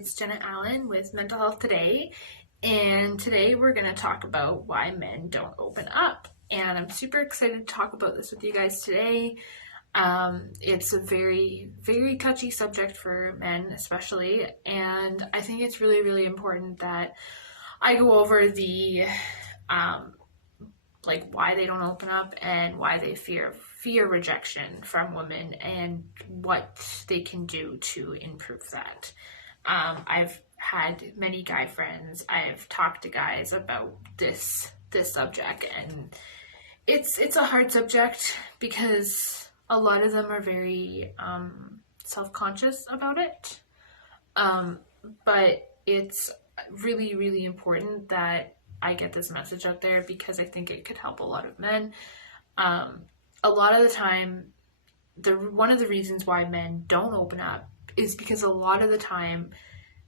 it's Jenna Allen with Mental Health Today, and today we're going to talk about why men don't open up. And I'm super excited to talk about this with you guys today. It's a very, very touchy subject for men especially, and I think it's really, really important that I go over the why they don't open up and why they fear rejection from women and what they can do to improve that. I've had many guy friends. I've talked to guys about this subject, and it's a hard subject because a lot of them are very self-conscious about it. But it's really, really important that I get this message out there because I think it could help a lot of men. A lot of the time, one of the reasons why men don't open up is because a lot of the time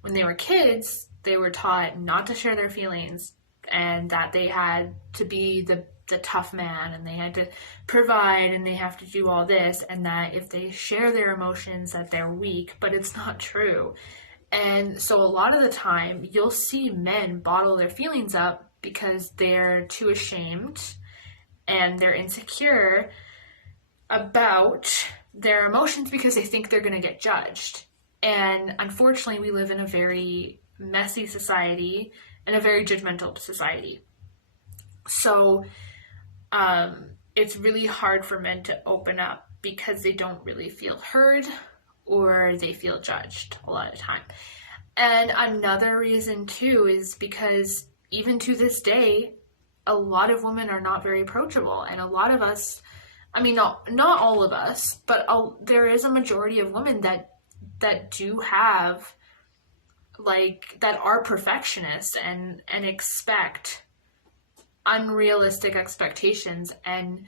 when they were kids, they were taught not to share their feelings and that they had to be the tough man and they had to provide and they have to do all this, and that if they share their emotions that they're weak, but it's not true. And so a lot of the time you'll see men bottle their feelings up because they're too ashamed and they're insecure about their emotions because they think they're going to get judged. And unfortunately, we live in a very messy society and a very judgmental society. So it's really hard for men to open up because they don't really feel heard or they feel judged a lot of the time. And another reason too is because even to this day, a lot of women are not very approachable, and a lot of us, I mean, not all of us, but there is a majority of women that do have, that are perfectionists and expect unrealistic expectations and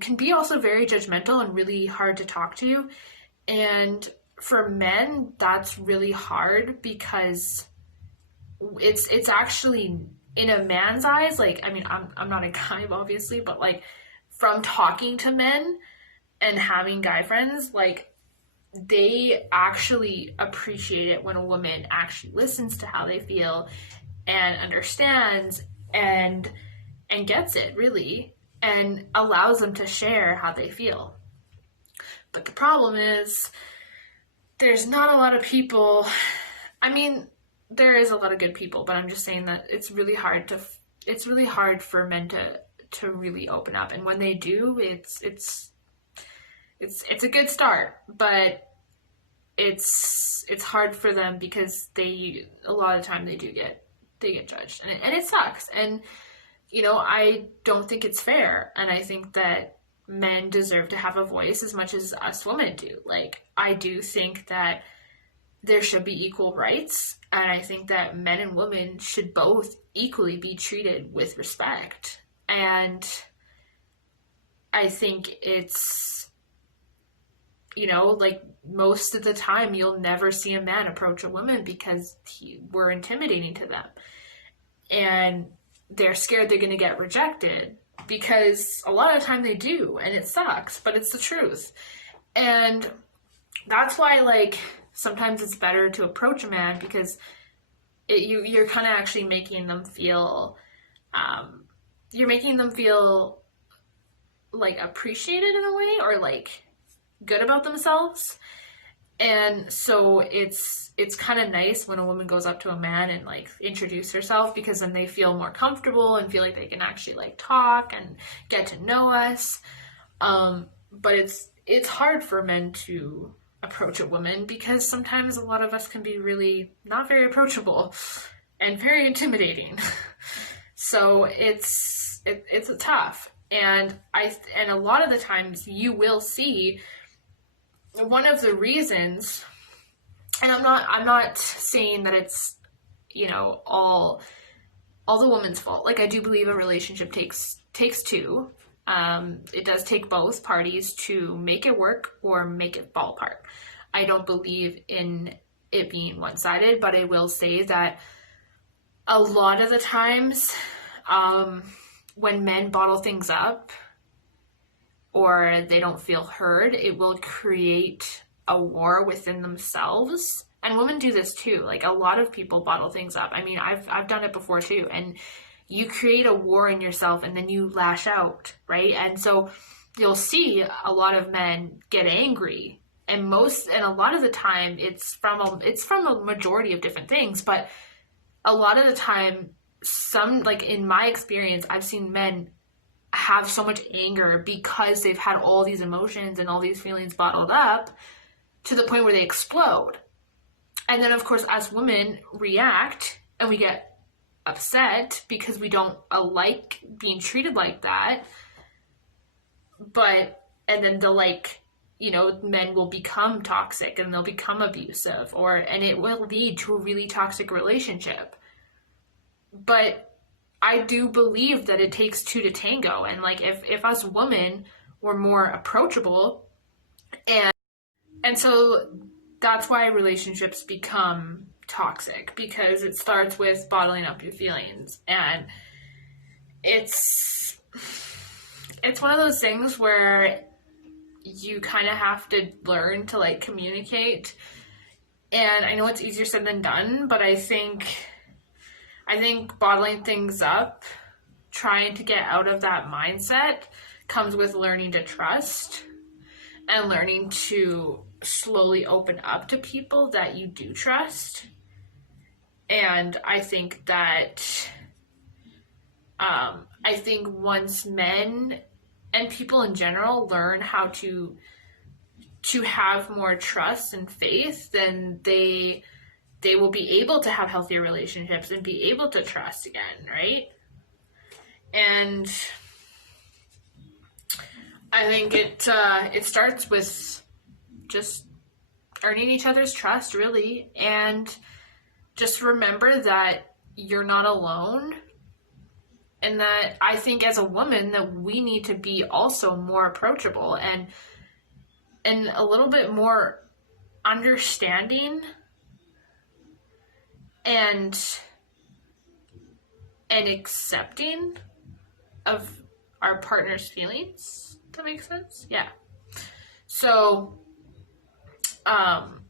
can be also very judgmental and really hard to talk to. And for men, that's really hard because it's actually, in a man's eyes, I'm not a guy obviously, but from talking to men and having guy friends, they actually appreciate it when a woman actually listens to how they feel and understands and gets it really and allows them to share how they feel. But the problem is there's not a lot of people. I mean, there is a lot of good people, but I'm just saying that it's really hard for men to really open up. And when they do, it's a good start, but it's hard for them because a lot of the time they get judged, and it sucks. And I don't think it's fair, and I think that men deserve to have a voice as much as us women do. I do think that there should be equal rights, and I think that men and women should both equally be treated with respect. And I think it's, most of the time you'll never see a man approach a woman because we're intimidating to them. And they're scared they're going to get rejected because a lot of the time they do, and it sucks, but it's the truth. And that's why, sometimes it's better to approach a man because you're kind of actually making them feel, appreciated in a way, or good about themselves. And so it's kind of nice when a woman goes up to a man and introduce herself, because then they feel more comfortable and feel like they can actually talk and get to know us. But it's hard for men to approach a woman because sometimes a lot of us can be really not very approachable and very intimidating. So it's tough. And a lot of the times you will see one of the reasons, and I'm not saying that it's, all the woman's fault. I do believe a relationship takes two. It does take both parties to make it work or make it fall apart. I don't believe in it being one-sided, but I will say that a lot of the times, when men bottle things up or they don't feel heard, it will create a war within themselves And women do this too. Like, a lot of people bottle things up. I mean, I've done it before too. And you create a war in yourself and then you lash out, right? And so you'll see a lot of men get angry. And a lot of the time it's from a majority of different things, but a lot of the time, like in my experience, I've seen men have so much anger because they've had all these emotions and all these feelings bottled up to the point where they explode. And then, of course, as women react and we get upset because we don't like being treated like that. And then men will become toxic and they'll become abusive, and it will lead to a really toxic relationship. But I do believe that it takes two to tango. And like, if us women were more approachable, and so that's why relationships become toxic, because it starts with bottling up your feelings. And it's one of those things where you kind of have to learn to like communicate. And I know it's easier said than done, but I think bottling things up, trying to get out of that mindset, comes with learning to trust and learning to slowly open up to people that you do trust. And I think that, once men and people in general learn how to have more trust and faith, then they will be able to have healthier relationships and be able to trust again, right? And I think it starts with just earning each other's trust, really, and just remember that you're not alone. And that I think as a woman that we need to be also more approachable and a little bit more understanding and accepting of our partner's feelings. Does that make sense? Yeah. So, I'm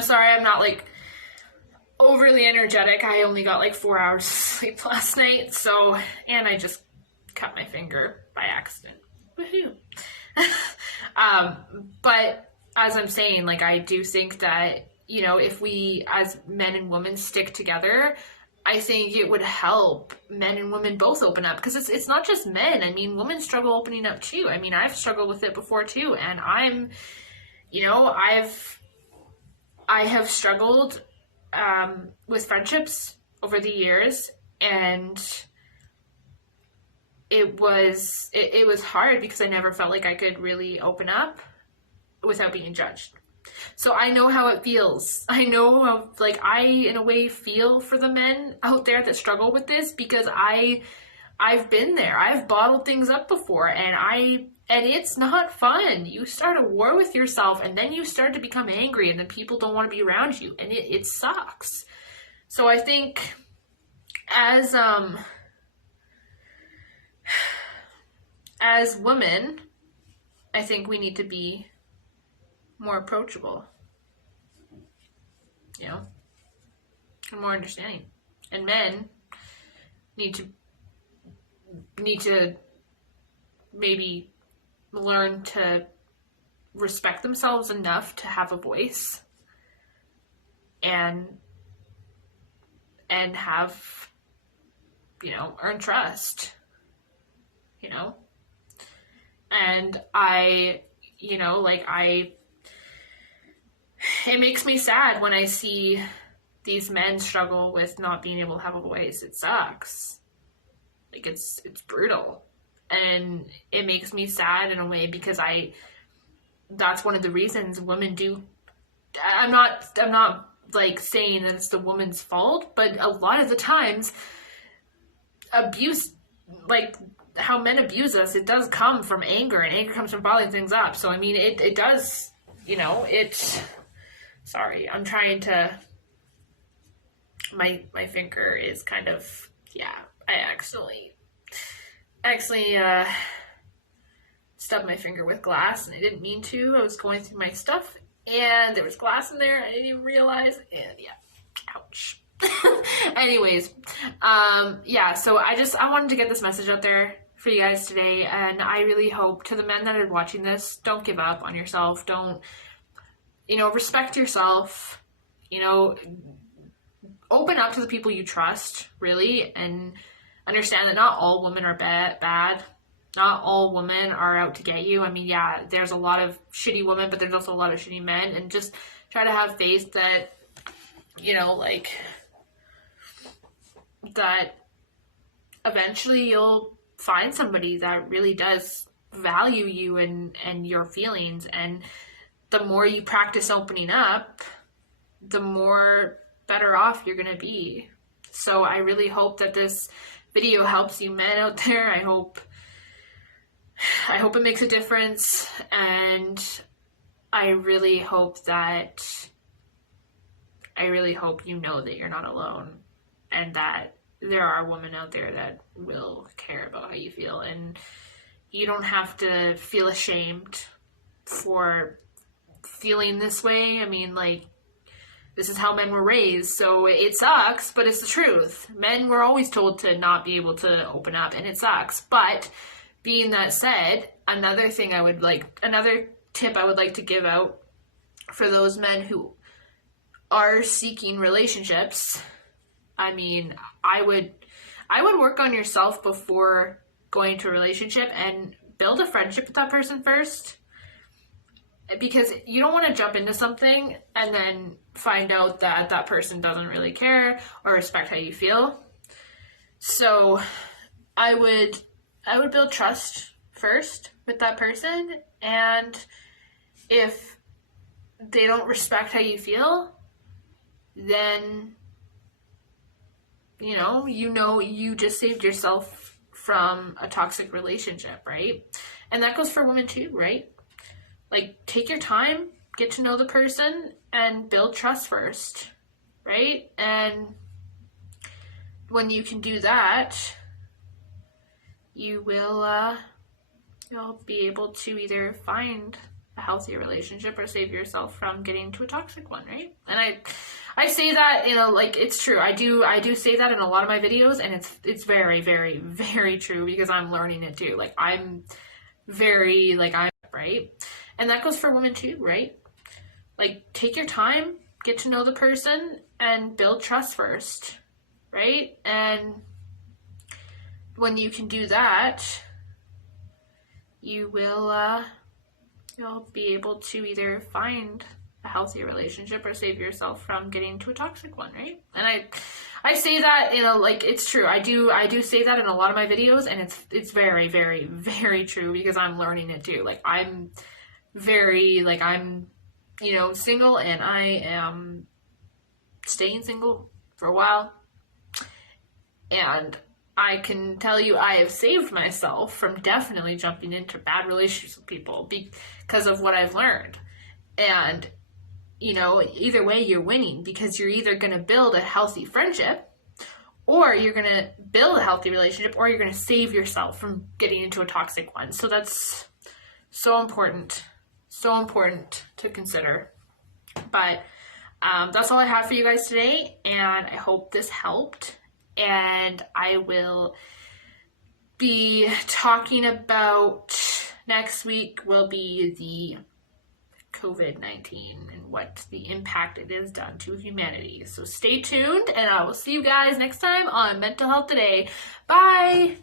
sorry I'm not like overly energetic. I only got like 4 hours of sleep last night, and I just cut my finger by accident. Woohoo. But as I'm saying, like, I do think that, if we as men and women stick together, I think it would help men and women both open up, because it's not just men. I mean, women struggle opening up too. I mean, I've struggled with it before too, and I have struggled with friendships over the years, and it was hard because I never felt like I could really open up without being judged. So I know how it feels. I know how, like, I in a way feel for the men out there that struggle with this, because I've been there. I've bottled things up before, and it's not fun. You start a war with yourself, and then you start to become angry, and then people don't want to be around you, and it sucks. So I think as women, I think we need to be more approachable, and more understanding. And men need to maybe learn to respect themselves enough to have a voice and have, earn trust, and it makes me sad when I see these men struggle with not being able to have a voice. It sucks. Like, it's brutal. And it makes me sad in a way, because that's one of the reasons women do. I'm not like saying that it's the woman's fault, but a lot of the times abuse, like how men abuse us, it does come from anger, and anger comes from bottling things up. So, I mean, it does, sorry, I'm trying to, my finger is kind of, I accidentally stubbed my finger with glass, and I didn't mean to. I was going through my stuff, and there was glass in there. I didn't even realize, and yeah, ouch. Anyways, yeah, so I wanted to get this message out there for you guys today, and I really hope, to the men that are watching this, don't give up on yourself. Don't, respect yourself, open up to the people you trust, really, and understand that not all women are bad. Not all women are out to get you. I mean, yeah, there's a lot of shitty women, but there's also a lot of shitty men, and just try to have faith that, that eventually you'll find somebody that really does value you and your feelings. And the more you practice opening up, the more better off you're going to be. So I really hope that this video helps you men out there. I hope it makes a difference, and I really hope you know that you're not alone, and that there are women out there that will care about how you feel, and you don't have to feel ashamed for feeling this way. I mean, this is how men were raised, so it sucks, but it's the truth. Men were always told to not be able to open up, and it sucks. But being that said, another tip I would like to give out for those men who are seeking relationships, I mean, I would work on yourself before going into a relationship and build a friendship with that person first, because you don't want to jump into something and then find out that that person doesn't really care or respect how you feel. So I would build trust first with that person, and if they don't respect how you feel, then you just saved yourself from a toxic relationship, right? And that goes for women too, right? Take your time, get to know the person, and build trust first, right? And when you can do that, you'll be able to either find a healthier relationship or save yourself from getting into a toxic one, right? And I say that, it's true. I do say that in a lot of my videos, and it's very, very, very true, because I'm learning it too. I'm very, I'm, right? And that goes for women too, right? Take your time, get to know the person, and build trust first, right? And when you can do that, you'll be able to either find a healthier relationship or save yourself from getting into a toxic one, right? And I say that, it's true. I do say that in a lot of my videos, and it's very, very, very true, because I'm learning it too. I'm very, I'm, single, and I am staying single for a while, and I can tell you I have saved myself from definitely jumping into bad relationships with people because of what I've learned. And, either way you're winning, because you're either going to build a healthy friendship, or you're going to build a healthy relationship, or you're going to save yourself from getting into a toxic one. So that's so important to consider. But that's all I have for you guys today, and I hope this helped. And I will be talking about, next week will be the COVID-19 and what the impact it has done to humanity. So stay tuned, and I will see you guys next time on Mental Health Today. Bye!